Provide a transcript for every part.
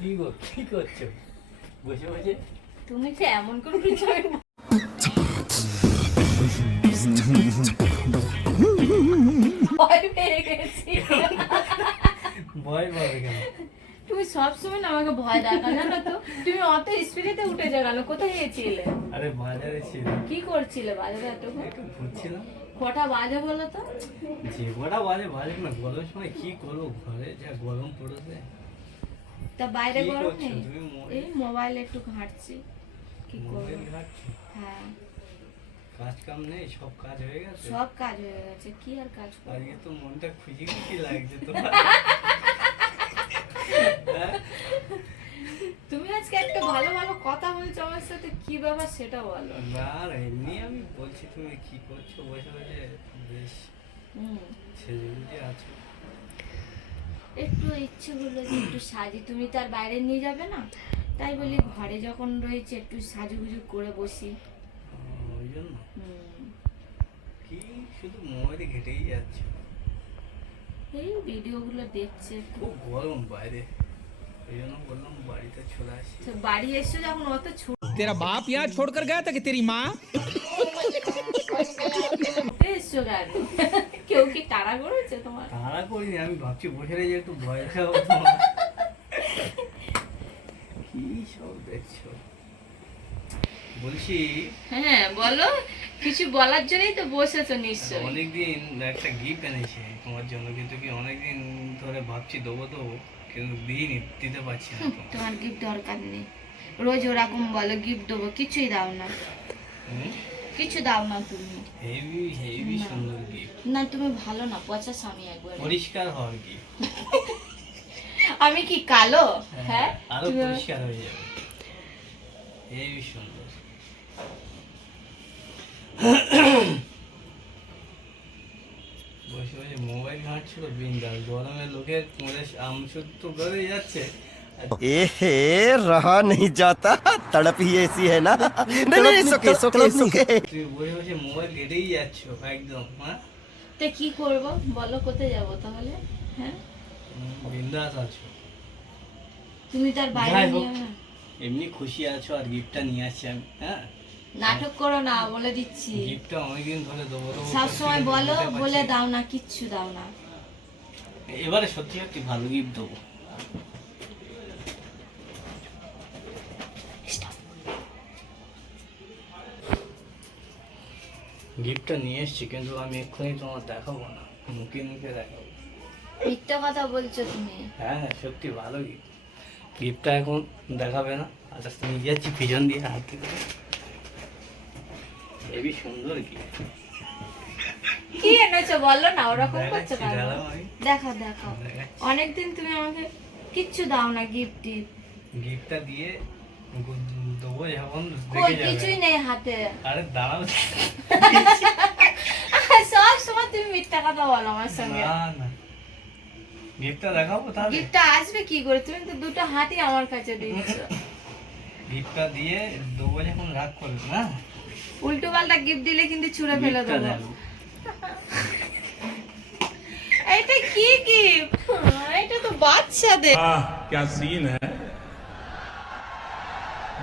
কি করছো বসে বসে? তুমি তো এমন করে কিছু ভয় পেয়ে গেছি। ভয় পাবে কেন? তুমি সবসময় না আমাকে ভয় দেখাও, জানো তো? তুমি অত স্পিডেতে উঠে যাও, কোথায় গিয়েছিলে? আরে বাজারে ছিল। কি করছিলে বাজারে এতক্ষণ? একটু ঘুরছিলাম। কটা বাজে বলো তো? যে কটা বাজে বাজে না, গরমের সময় কি করবো, ঘরে যা গরম পড়েছে। তা বাইরে কি গরম করছো নেই? তুমি? এই মোবাইল একটু ঘাঁটছি। কি করবো? মোবাইল ঘাঁটছো? হ্যাঁ, কাজ কাম নেই, সব কাজ হয়ে গেছে। সব কাজ হয়ে গেছে, কি আর কাজ করবো? আজকে তো মনটা খুশি খুশি লাগছে তোমার। হ্যাঁ? তুমি আজকে একটা ভালো ভালো কথা বলছো আমার সাথে, কি ব্যাপার সেটা বলো। না না, এমনি আমি বলছি তুমি কি করছো বসে বসে, বেশ হুম, ছেলে বুঝে আছো। একটু ইচ্ছে হলো যে একটু সাজি, তুমি তো আর বাইরে নিয়ে যাবে না, তাই বলি ঘরে যখন রয়েছে একটু সাজুগুজু করে বসি। ওই জন্য হুম, কি শুধু মোবাইলে ঘেটেই যাচ্ছে। এই ভিডিওগুলো দেখছে। খুব গরম বাইরে, ওই জন্য বললাম বাড়িতে চলে আসি। তো বাড়ি এসে যখন অত ছুটে तेरा बाप यहाँ छोड़कर गया था कि तेरी माँ? এসছো কেন? কেউ কি তাড়া করেছে তোমার? তাড়া করিনি, আমি ভাবছি বসে রয়েছে একটু ভয় খাবো তোমার। কি সব দেখছো? বলছি হ্যাঁ বলো, কিছু বলার জন্যই তো বসেছো নিশ্চয়ই। অনেকদিন একটা গিফট এনেছি তোমার জন্য, কিন্তু কি অনেকদিন ধরে ভাবছি দেবো দেবো, কিন্তু দিতে পারছি না তোমাকে। তোমার গিফট দরকার নেই, রোজ ওরকম বলো গিফট দেবো, কিছুই দাও না, কিছু দাও না তুমি। হেভি হেভি না। সুন্দর গিফট, না তুমি ভালো না, পচা স্বামী একবার। পরিষ্কার হওয়ার গিফট। আমি কি কালো? হ্যাঁ, আরো তুমি- পরিষ্কার হয়ে যাবে, হেভি সুন্দর। বসে বসে মোবাইল ঘাঁটছিল বিন্দাস, গরমের লোকের আমসুদ্ধ করে যাচ্ছে। एहे रहा नहीं जाता तड़प ही ऐसी है ना नहीं नहीं सुके सुके सुके তুমি বসে বসে মোবাইল ঘেটেই যাচ্ছ একদম। হ্যাঁ, তে কি করব বলো, কোথায় যাব তাহলে? হ্যাঁ, বিন্দাস আছো। তুমি তার বাইরে যাই হোক, নিও না, এমনি খুশি আছো আর গিফটটা নিয়ে আসছি আমি। হ্যাঁ, নাটক করো না, বলে দিচ্ছি। গিফটটা অনেকদিন ধরে দেবো দেবো সব করছি, সময় কিন্তু বলো, দিতে পারছি বলে না। দাও না, কিচ্ছু দাও না। এবারে সত্যি একটি ভালো গিফট দেবো। গিফটটা নিয়ে এসছি, কিন্তু আমি এক্ষুনি তোমার দেখাবো না, মুখে মুখে দেখাবো। মিথ্যা কথা বলছো তুমি। হ্যাঁ হ্যাঁ, সত্যি ভালো গিফট। গিফটটা এখন দেখাবে না, আচ্ছা তুমি নিয়ে যাচ্ছি পিছন দিয়ে হাত দিয়ে। হেবি সুন্দর গিফট। কি এনেছো বলো না, ওরকম করছো দেখাচ্ছি, কেন? দাঁড়াও আমি দেখাও দেখাও, দেখাচ্ছি। অনেকদিন তুমি আমাকে কিচ্ছু দাও না গিফট টিপ। গিফটটা দিয়ে দেবো যখন কই দেখে কিছুই যাবে। নেই হাতে। আরে দাঁড়াও। সব সময় তুমি মিথ্যা কথা বলো আমার সঙ্গে। না না, গিফটটা দেখাবো তাহলে। গিফটটা আসবে কি করে? তুমি তো দুটো হাতই আমার কাছে দিচ্ছ। গিফটটা দিয়ে দেবো যখন রাগ করবে না। উল্টো পাল্টা গিফট দিলে কিন্তু ছুঁড়ে ফেলে গিফটটা দেবো। দেখো। এটা কি গিফট? এটা তো বাচ্চাদের। वाह क्या सीन है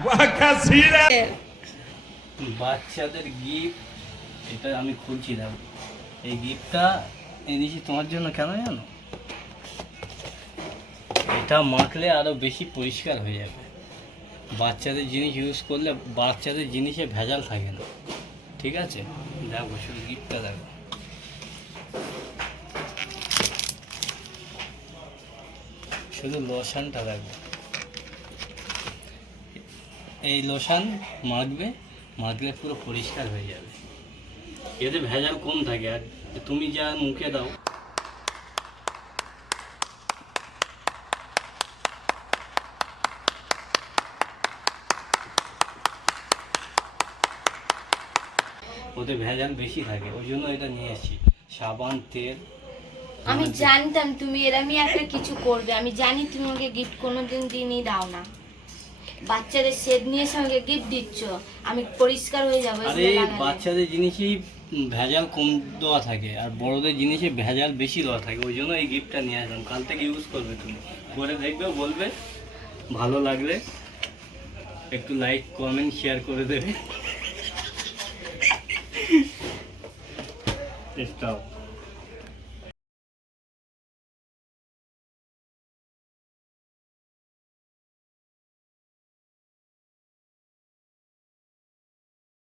वाह क्या सीन है বাচ্চাদের গিফট, এটা আমি খুলছিলাম। এই গিফটটা এনেছি তোমার জন্য, কেন জানো? এটা মাখলে আরো বেশি পরিষ্কার হয়ে যাবে। বাচ্চাদের জিনিস ইউজ করলে বাচ্চাদের জিনিসে ভেজাল থাকে না, ঠিক আছে? দেখো শুধু গিফটটা দেখো। শুধু লোশনটা দেখো, এই লোশন মাখলে পুরো পরিষ্কার হয়ে যাবে, এতে ভেজাল কম থাকে। আর তুমি যা মুখে দাও, ওতে ভেজাল বেশি থাকে, ওই জন্য এটা নিয়ে এসেছি। সাবান, তেল। আমি জানতাম তুমি এরমই একটা কিছু করবে, আমি জানি তুমি আমাকে গিফট কোনোদিন দিনই দাও না। বাচ্চাদের সেট নিয়ে এসে আমাকে গিফট দিচ্ছ, আমি পরিষ্কার হয়ে যাবো আরে এগুলো লাগালে। বাচ্চাদের জিনিসই ভেজাল কম দেওয়া থাকে, আর বড়দের জিনিসে ভেজাল বেশি দেওয়া থাকে, ওই জন্য এই গিফটটা নিয়ে আসলাম। কাল থেকে ইউজ করবে, তুমি করে দেখবে, বলবে ভালো লাগলে একটু লাইক কমেন্ট শেয়ার করে দেবে। স্টপ।